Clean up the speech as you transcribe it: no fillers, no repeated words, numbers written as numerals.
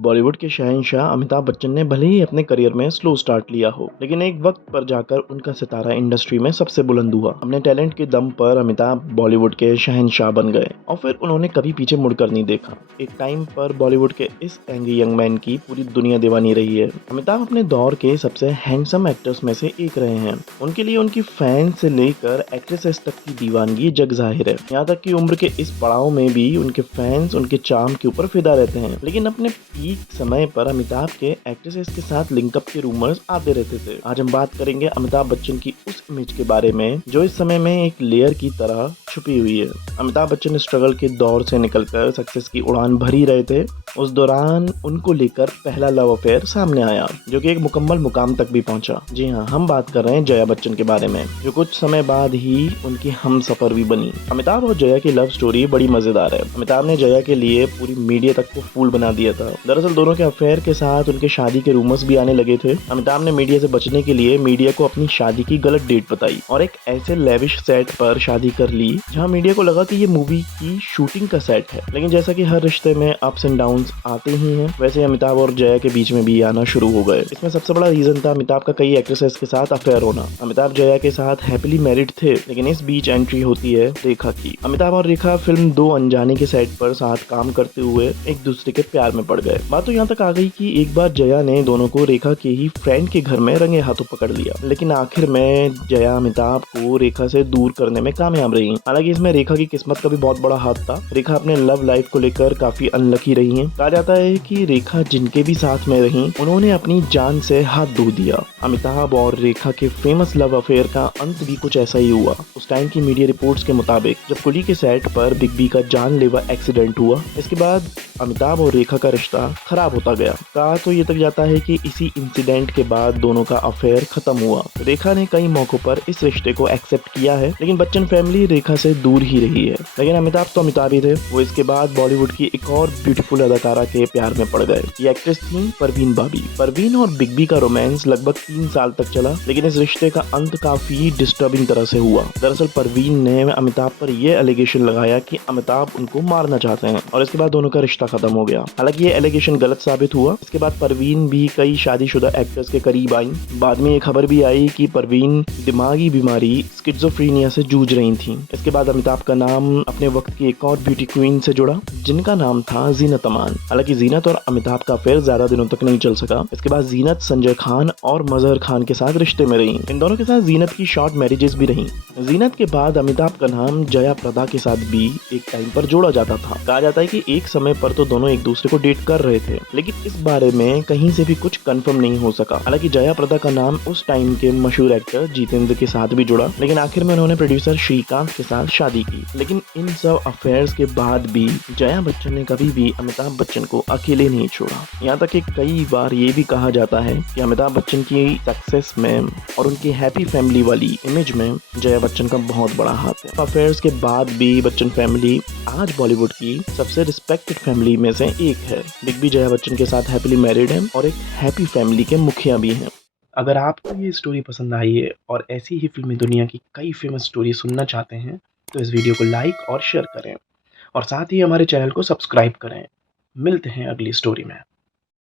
बॉलीवुड के शहंशाह अमिताभ बच्चन ने भले ही अपने करियर में स्लो स्टार्ट लिया हो, लेकिन एक वक्त पर जाकर उनका सितारा इंडस्ट्री में सबसे बुलंद हुआ। अपने टैलेंट के दम पर अमिताभ बॉलीवुड के शहंशाह बन गए और फिर उन्होंने कभी पीछे मुड़कर नहीं देखा। एक टाइम पर बॉलीवुड के इस एंग्री यंग मैन की पूरी दुनिया दीवानी रही है। अमिताभ अपने दौर के सबसे हैंडसम एक्टर्स में से एक रहे हैं। उनके लिए उनकी फैन से लेकर एक्ट्रेसेस तक की दीवानगी जग जाहिर है। यहाँ तक कि उम्र के इस पड़ाव में भी उनके फैंस उनके चार्म के ऊपर फिदा रहते हैं। लेकिन अपने पीक समय पर अमिताभ के एक्ट्रेसेस के साथ लिंकअप के रूमर्स आते रहते थे। आज हम बात करेंगे अमिताभ बच्चन की उस इमेज के बारे में जो इस समय में एक लेयर की तरह छुपी हुई है। अमिताभ बच्चन स्ट्रगल के दौर से निकलकर सक्सेस की उड़ान भरी रहे थे। उस दौरान उनको लेकर पहला लव अफेयर सामने आया जो कि एक मुकम्मल मुकाम तक भी पहुंचा। जी हाँ, हम बात कर रहे हैं जया बच्चन के बारे में, जो कुछ समय बाद ही उनकी हम सफर भी बनी। अमिताभ और जया की लव स्टोरी बड़ी मजेदार है। अमिताभ ने जया के लिए पूरी मीडिया तक को फूल बना दिया था। दरअसल दोनों के अफेयर के साथ उनके शादी के रूमर्स भी आने लगे थे। अमिताभ ने मीडिया से बचने के लिए मीडिया को अपनी शादी की गलत डेट बताई और एक ऐसे लेविश सेट पर शादी कर ली जहां मीडिया को लगा कि ये मूवी की शूटिंग का सेट है। लेकिन जैसा कि हर रिश्ते में अप्स एंड डाउन्स आते ही हैं, वैसे अमिताभ और जया के बीच में भी आना शुरू हो गए। इसमें सबसे बड़ा रीजन था अमिताभ का कई एक्ट्रेसेस के साथ अफेयर होना। अमिताभ जया के साथ हैप्पीली मैरिड थे, लेकिन इस बीच एंट्री होती है रेखा की। अमिताभ और रेखा फिल्म दो अनजाने के सेट पर साथ काम करते हुए एक दूसरे के प्यार में पड़ गए। बात तो यहाँ तक आ गई कि एक बार जया ने दोनों को रेखा के ही फ्रेंड के घर में रंगे हाथों पकड़ लिया। लेकिन आखिर में जया अमिताभ को रेखा से दूर करने में कामयाब रही। हालांकि इसमें रेखा की किस्मत का भी बहुत बड़ा हाथ था। रेखा अपने लव लाइफ को लेकर काफी अनलकी रही हैं। कहा जाता है कि रेखा जिनके भी साथ में रही उन्होंने अपनी जान से हाथ धो दिया। अमिताभ और रेखा के फेमस लव अफेयर का अंत भी कुछ ऐसा ही हुआ। उस टाइम की मीडिया रिपोर्ट्स के मुताबिक जब कुली के सेट पर बिग बी का जानलेवा एक्सीडेंट हुआ, इसके बाद अमिताभ और रेखा का रिश्ता खराब होता गया। कहा तो ये तक जाता है कि इसी इंसिडेंट के बाद दोनों का अफेयर खत्म हुआ। रेखा ने कई मौकों पर इस रिश्ते को एक्सेप्ट किया है, लेकिन बच्चन फैमिली रेखा से दूर ही रही है। लेकिन अमिताभ तो अमिताभ ही थे। वो इसके बाद बॉलीवुड की एक और ब्यूटीफुल अदाकारा के प्यार में पड़ गए। ये एक्ट्रेस थी परवीन भाभी। परवीन और बिग बी का रोमांस लगभग 3 साल तक चला, लेकिन इस रिश्ते का अंत काफी डिस्टर्बिंग तरह से हुआ। दरअसल परवीन ने अमिताभ पर यह एलिगेशन लगाया कि अमिताभ उनको मारना चाहते हैं और इसके बाद दोनों का रिश्ता खत्म हो गया। हालांकि ये एलिगेशन गलत साबित हुआ। इसके बाद परवीन भी कई शादीशुदा एक्टर्स के करीब आई। बाद में ये खबर भी आई कि परवीन दिमागी बीमारी स्किज़ोफ्रेनिया से जूझ रही थी। इसके बाद अमिताभ का नाम अपने वक्त की एक और ब्यूटी क्वीन से जुड़ा, जिनका नाम था जीनत अमान। हालांकि जीनत और अमिताभ का अफेयर ज्यादा दिनों तक नहीं चल सका। इसके बाद जीनत संजय खान और मजहर खान के साथ रिश्ते में रही। इन दोनों के साथ जीनत की शॉर्ट मैरिजेस भी रही। जीनत के बाद अमिताभ का नाम जया प्रदा के साथ भी एक टाइम पर जोड़ा जाता था। कहा जाता है कि एक समय पर तो दोनों एक दूसरे को डेट कर रहे थे, लेकिन इस बारे में कहीं से भी कुछ कंफर्म नहीं हो सका। हालांकि जया प्रदा का नाम उस टाइम के मशहूर एक्टर जितेंद्र के साथ भी जुड़ा, लेकिन आखिर में उन्होंने प्रोड्यूसर श्रीकांत के साथ शादी की। लेकिन इन सब अफेयर्स के बाद भी जया बच्चन ने कभी भी अमिताभ बच्चन को अकेले नहीं छोड़ा। यहाँ तक कि कई बार ये भी कहा जाता है कि अमिताभ बच्चन की सक्सेस में और उनकी हैप्पी फैमिली वाली इमेज में जया बच्चन का बहुत बड़ा हाथ है। अफेयर्स के बाद भी बच्चन फैमिली आज बॉलीवुड की सबसे रिस्पेक्टेड फैमिली में से एक है। बिग बी जया बच्चन के साथ हैप्पीली मैरिड है और एक हैप्पी फैमिली के मुखिया भी हैं। अगर आपको ये स्टोरी पसंद आई है और ऐसी ही फिल्मी दुनिया की कई फेमस स्टोरी सुनना चाहते हैं तो इस वीडियो को लाइक और शेयर करें और साथ ही हमारे चैनल को सब्सक्राइब करें। मिलते हैं अगली स्टोरी में।